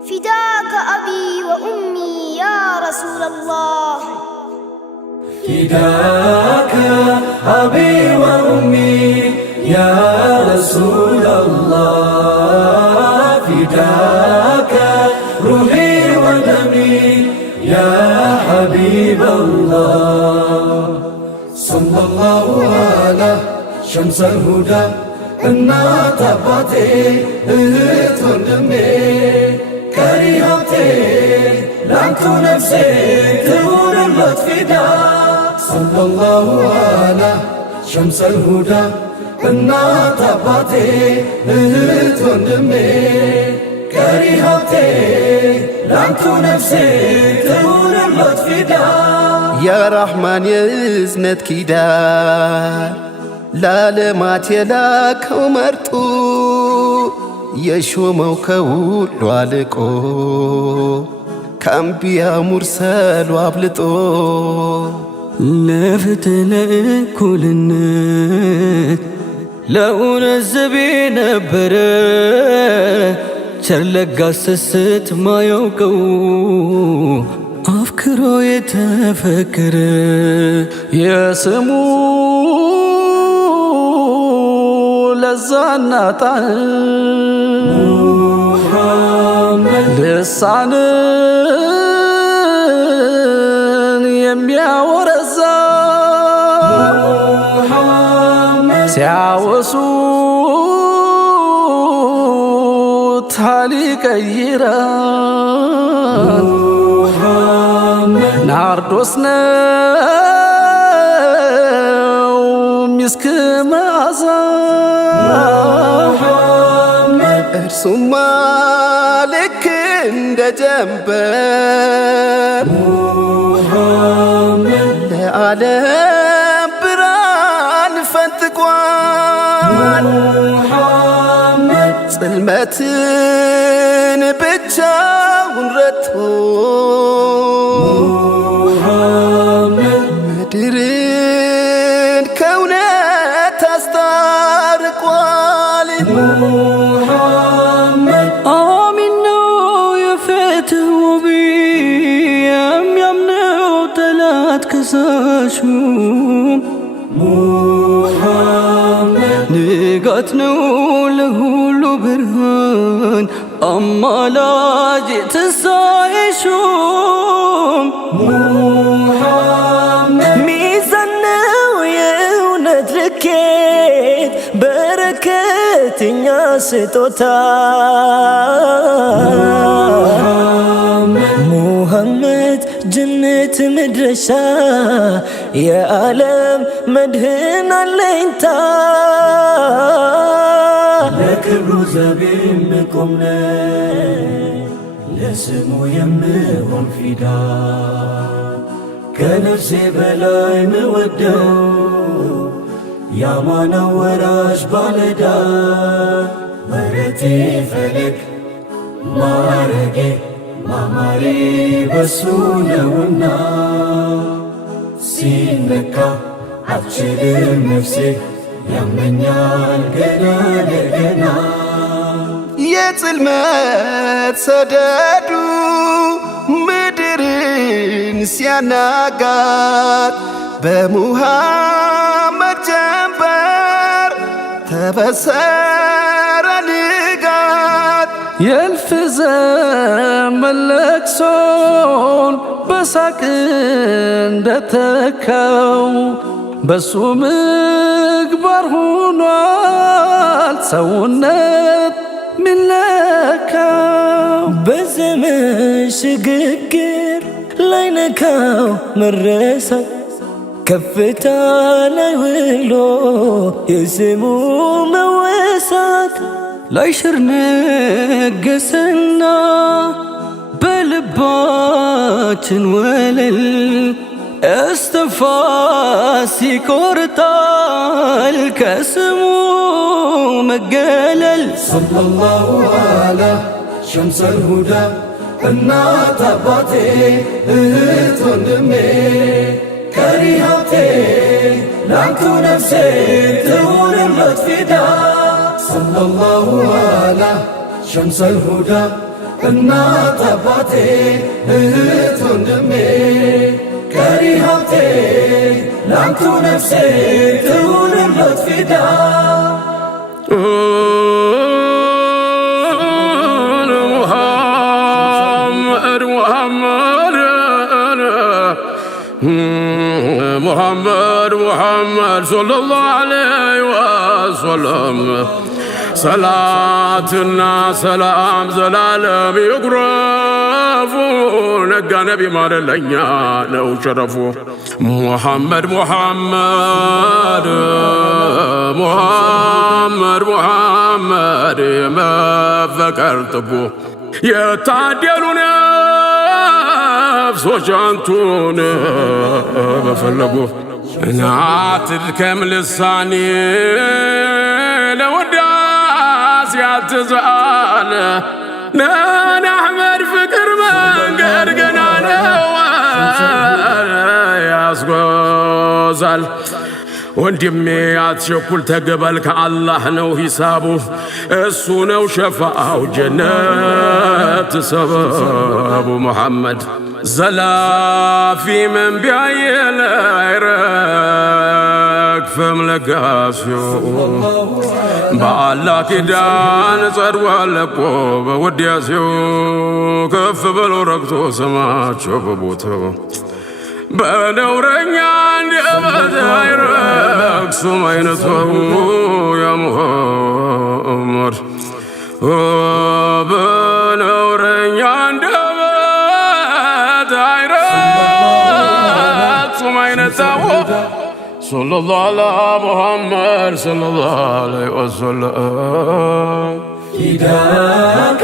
فداك أبي وأمي يا رسول الله. فداك أبي وأمي يا رسول الله. فداك روحي ودمي يا حبيب الله. صلى الله على شمس الهدى እናት አባቴ እህት ወንድሜ ቀሪ ሀብቴ ላንቱ ነፍሴ ትሁንለት ፊዳ። ሰለላሁ ዐላ ሸምሰል ሁዳ እናት አባቴ እህት ወንድሜ ቀሪ ሀብቴ ላንቱ ነፍሴ ትሁንለት ፊዳ። የረሕማን የእዝነት ኪዳን ለዓለማት የላከው መርጦ የሾመው ከሁሉ አልቆ ከአንቢያ ሙርሰሉ አብልጦ ለፍትህ ለእኩልነት ለእውነት ዘብ ነበረ ቸር ለጋስ ስስት ማያውቀው አፍክሮ የተፈከረ የስሙ ለዛና ጣዕም ልሳንን የሚያወረዛ ሲያወሱት ታሊ ቀይራል ናርዶስ ነው ሚስክ መዓዛ እርሱማ ልክ እንደ ጀንበር ለዓለም ብርሃን ፈንጥቋል። ጽልመትን ብቻውን ረትቶ ምድርን ከእውነት አስታርቋል። አሚን ነው የፍትህ ውቢ የሚያምነው ጠላት ከሳሹ ንጋት ነው ለሁሉ ብርሃን አማላጅ ትንሣኤሹም ሚዛን ነው የእውነት ልኬት በረከትኛ ስጦታ ሙሐመድ ጀነት መድረሻ የዓለም መድህን አለኝታ ለክብሩ ዘብ የምቆም ለስሙ የምሆን ፊዳ ከነፍሴ በላይ ምወደው ያማናው ወራሽ ባለዳ ወረቴ ፈለግ ማረጌ ማማሬ በሱ ነውና ሲነካ አልችልም ነፍሴ ያመኛል ገና ለገና። የጽልመት ሰደዱ ምድርን ሲያናጋት በሙሐመድ ጀንበር ተበሰረ ንጋት። የእልፍ ዘመን ለቅሶን በሳቅ እንደተካው በሱ ምግባር ሆኗል ሰውነት ሚለካው። በዘመን ሽግግር ላይ ነካው መረሳት ከፍታ ላይ ውሎ የስሙ መወሳት ላይሽር ነገሰና በልባችን ወለል እስትንፋስ ይቆርጣል ከስሙ መገለል። ሰለላሁ ዐላ ሸምሰል ሁዳ እናት አባቴ እህት ወንድሜ ቀሪ ሀብቴ ላንቱ ነፍሴ ትሁንለት ፊዳ። ሰለላሁ ዐላ ሸምሰል ሁዳ እናት አባቴ እህት ወንድሜ ቀሪ ሀብቴ ላንቱ ነፍሴ ትሁንለት ፊዳ محمد صلى الله عليه وسلم صلاتنا سلام زلالم يقرفوا نقى نبي مال لنيا لو شرفوا محمد ما فكرت بو يتعدلون نفسوش انتون بفلقوا نعتدكم للثاني لوداس يعتزال نحمد فكر من قرقنا ياسقوزال ወንድሜ አትቸኩል ተገበል ከአላህ ነው ሂሳቡ እሱ ነው ሸፋው ጀነት ሰበቡ ሙሐመድ ዘላፊ من ቢያየለ አይረግፍም ለጋፊው በአላህ ኪዳን ጸድቋል እኮ በውዳሴው ከፍ ብሎ ረግቶ ስማቸው በቦታው በነውረኛ አንደበት አይረክሱም አይነቱ ያ ሙሐመድ በነውረኛ አንደበት አይረክሱም አይነቱ ሰለላሁ ዐላ ሙሐመድ ሰለላሁ ዐለይሂ ወሰለም ፊዳከ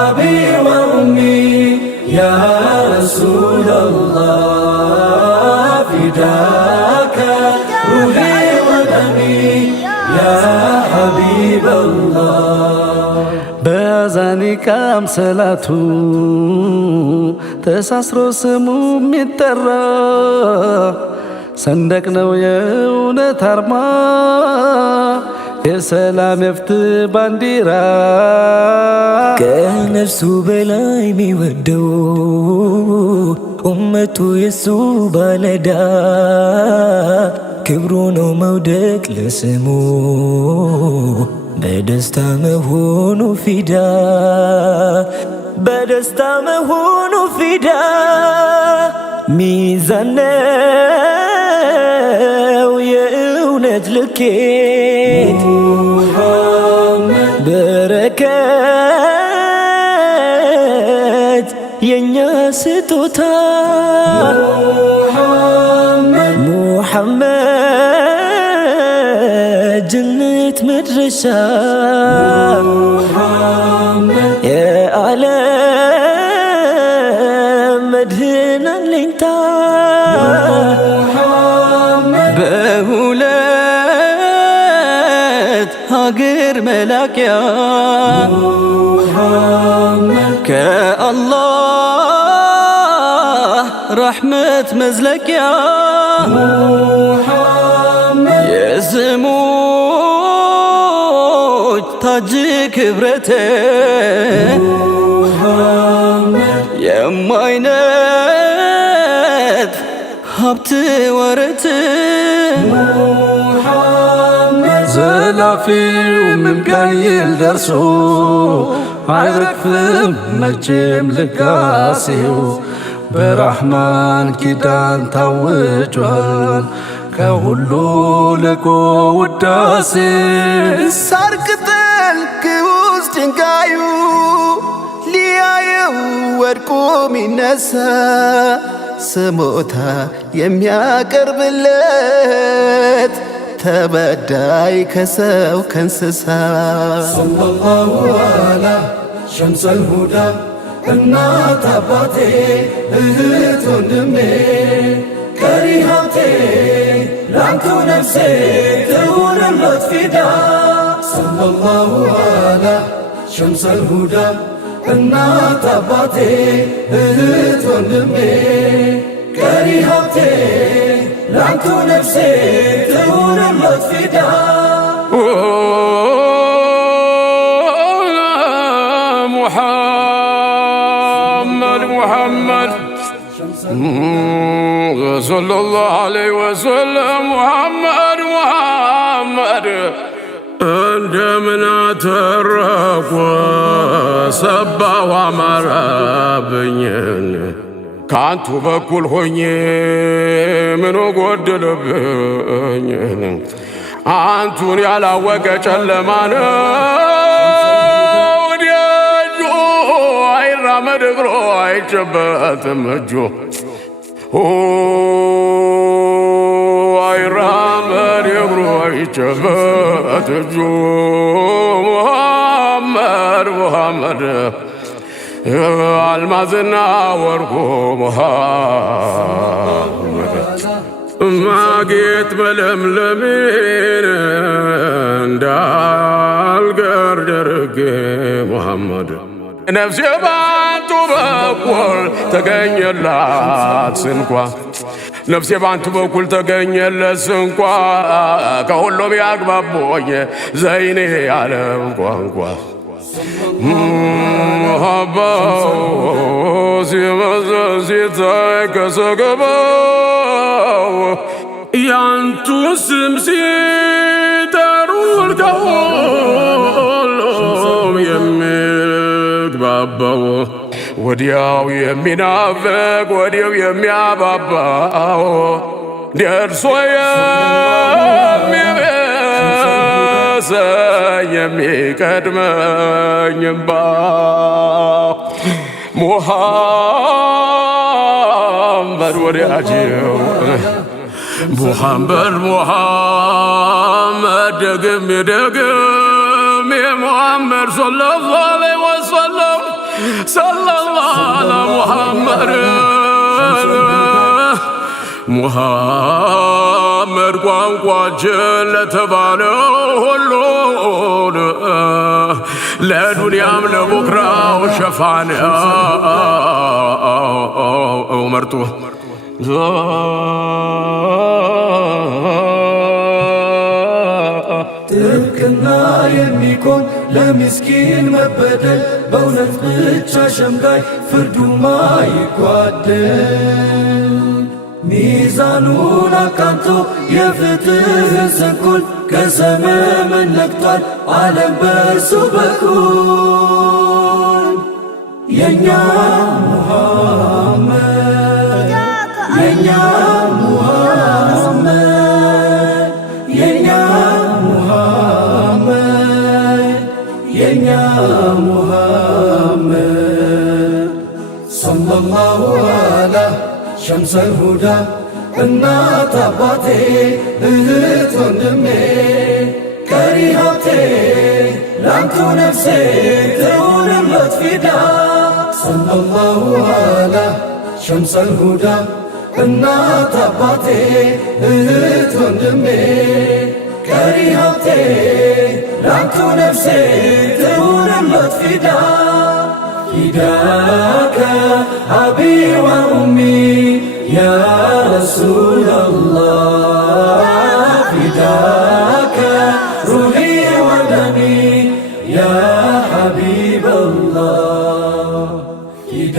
አቢ ወኡሚ يا رسول الله فداك روحي ودمي يا حبيب الله بازاني كام صلاتو تساسرو سمو ميترا صندق نو የእውነት አርማ የሰላም የፍትህ ባንዲራ ከነፍሱ በላይ የሚወደው ኡመቱ የሱ ባለዳ ክብሩ ነው መውደቅ ለስሙ በደስታ መሆኑ ፊዳ በደስታ መሆኑ ፊዳ ሚዛን ነው የእውነት ልኬት በረከት የኛ ስጦታ ሙሐመድ ጀነት መድረሻ የዓለም መድህን አለኝታ በሁለት ሀገር መላኪያ ከአላህ ረሕመት መዝለቂያ የስሞች ታጅ ክብረት የማይነት ሀብት ወረት ዘላፊው ምንቃይል ደርሶ አይረግፍም መቼም ልጋሴው በራህማን ኪዳን ታውጇል ከሁሉ ልቆ ውዳሴ ሳር ቅጠል ግዑዝ ድንጋዩ ሊያየው ወድቆ ሚነሳ ስሞታ የሚያቀርብለት ተበዳይ ከሰው ከእንስሳ ሰለላሁ ዐላ ሸምሰል ሁዳ እናት አባቴ እህት ወንድሜ ቀሪ ሀብቴ ላንቱ ነፍሴ ትሁንለት ፊዳ ሰለላሁ ዐላ ሸምሰል ሁዳ እናት አባቴ እህት ወንድሜ ቀሪ ሀብቴ ላንቱ ነፍሴ ትሁንለት ፊዳ محمد صلى الله عليه وسلم محمد እንደምን አተረኩ ሰባው አማረብኝን ካንቱ በኩል ሆኜ ምን ጎደለብኝ አንቱን ያላወቀ ጨለማ ነው ወዲያጁ አይራመድ እግሮ አይጨበጥም እጁ አይራመድ እግሮ አይጨበጥ እጁ ሙሐመድ አልማዝና ወርቁ ሙሐመድ ማጌጥ በለምለሜን እንዳልገር ደርጌ ሙሐመድ ነፍሴ ባንቱ በኩል ተገኘላት ስንኳ ነፍሴ ባንቱ በኩል ተገኘለት ስንኳ ከሁሉም ያግባቦኝ ዘይኔ ያለም ቋንቋ ሙሐባው ሲመዘን ሲታይ ከሰገባው ያንቱ ስም ሲጠሩል ከሁሉም የሚግባባው ወዲያው የሚናፍቅ ወዲያው የሚያባባው ደርሶ የሚበሰኝ የሚቀድመኝ እምባ ሙሐመድ ወዳጄው ሙሐመድ ደግሜ ሙሐመድ ሰለላሁ ዐለይሂ ወሰለም ሰለላሁ ዐላ ሙሐመድ ቋንቋችን ለተባለው ሁሉ ለዱንያም ለቡክራው ሸፋን መርጦ ጥብቅና የሚቆም ለምስኪን መበደል በእውነት ብቻ ሸምጋይ ፍርዱ ማይጓደል ሚዛኑን አቃንቶ የፍትህን ሰንኮል ከሰመመን ነቅቷል ዓለም በእርሱ በኩል የኛ ሙሐመድ የኛ ሙሐመድ የኛ ሙሐመድ የኛ ሙሐመድ ሰለላሁ ዐላ ሸምሰል ሁዳ እናት አባቴ እህት ወንድሜ ቀሪ ሀብቴ ላንቱ ነፍሴ ትሁንለት ፊዳ ሰለላሁ ዐላ ሸምሰል ሁዳ እናት አባቴ እህት ወንድሜ ቀሪ ሀብቴ ላንቱ ነፍሴ ትሁንለት ፊዳ ፊዳከ አቢ ወኡሚ ያ ረሱለላህ ፊዳከ ሩሒ ወደሚ ያ ሐቢበላህ ፊዳ